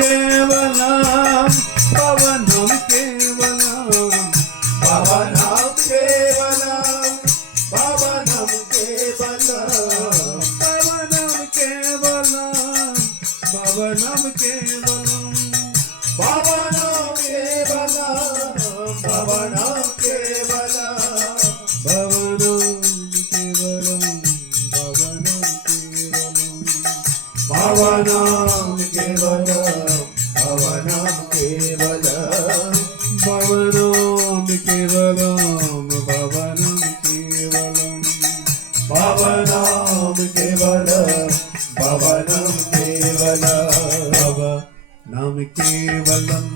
केवलम पवनम केवलम पवनम केवलम पवनम केवलम पवनम केवलम पवनम केवलम पवनम केवलम पवनम केवलम भवनम केवलम पवनम केवलम पवनम केवलम भवनम केवलम भवनम केवलम पवनम केवलम पवनम केवलम भवनम केवलम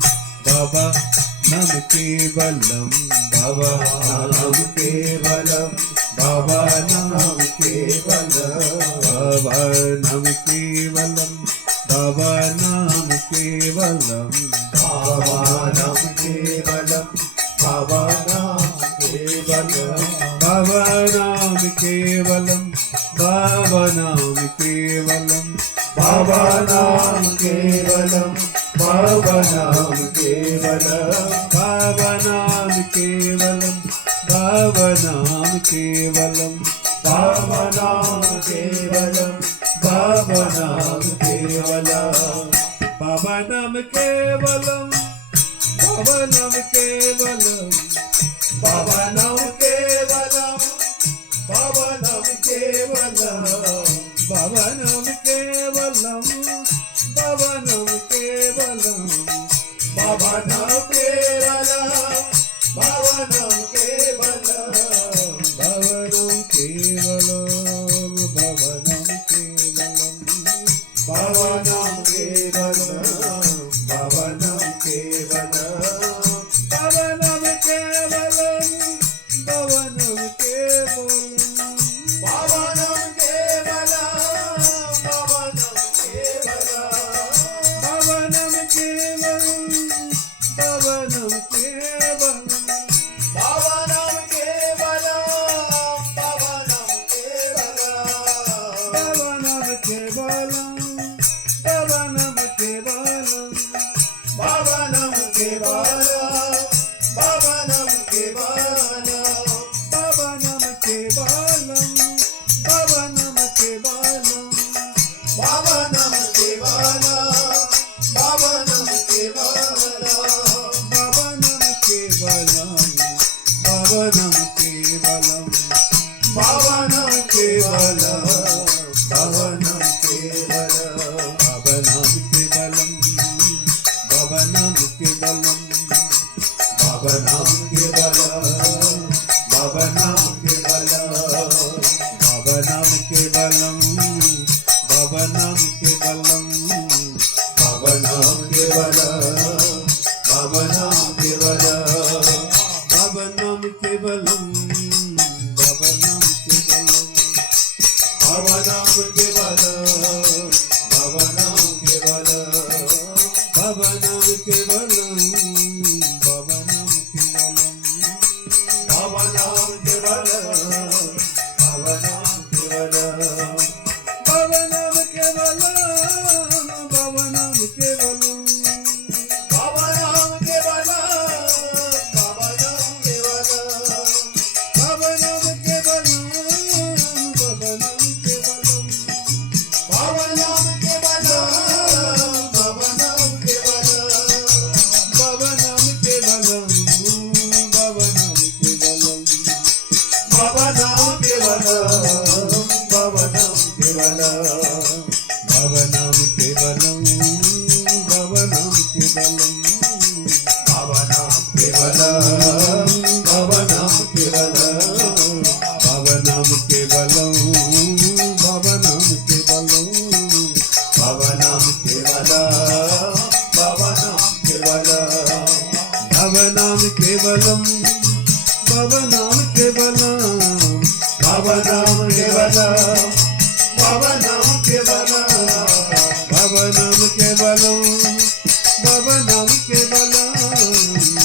भवनम केवलम भवनम केवलम भवनम केवलम भवनम केवलम भवनम केवलम पवनम केवलम पवनम केवलम भवनम केवलम भवनम केवलम पवनम केवलम पवनम केवलम भवनम केवलम भवनम केवलम पवनम केवलम पवनम केवलम भवनम केवलम भवनम केवलम पवनम केवलम पवनम केवलम भवनम केवलम भवनम केवलम पवनम केवलम पवनम केवलम भवनम केवलम भवनम केवलम पवनम केवलम पवनम केवलम भवनम केवलम भवनम केवलम पवनम केवलम पवनम केवलम भवनम केवलम भवनम केवलम पवनम केवलम पवनम केवलम भवनम केवलम भवनम केवलम पवनम केवलम पवनम केवलम भवनम केवलम भवनम केवलम पवनम केवलम पवनम केवलम भवनम केवलम भवनम केवलम पवनम केवलम पवनम केवलम भवनम केवलम भवनम केवलम पवनम केवलम पवनम केवलम भवनम केवलम भवनम केवलम पवनम केवलम पवनम केवलम भवनम केवलम भवनम केवलम पवनम केवलम पवनम केवलम भवनम केवलम भवनम केवलम पवनम केवलम पवनम केवलम भवनम केवलम भवनम केवलम पवनम केवलम पवनम केवलम भवनम केवलम भवनम केवलम पवनम केवलम पवनम केवलम भवनम केवलम भवनम केवलम पवनम केवलम पवनम केवलम भवनम केवलम भवनम केवलम पवनम केवलम पवनम केवलम भवनम केवलम भवनम केवलम पवनम केवलम पवनम केवलम भवनम केवलम भवनम केवलम पवनम केवलम पवनम केवलम भवनम केवलम भवनम केवलम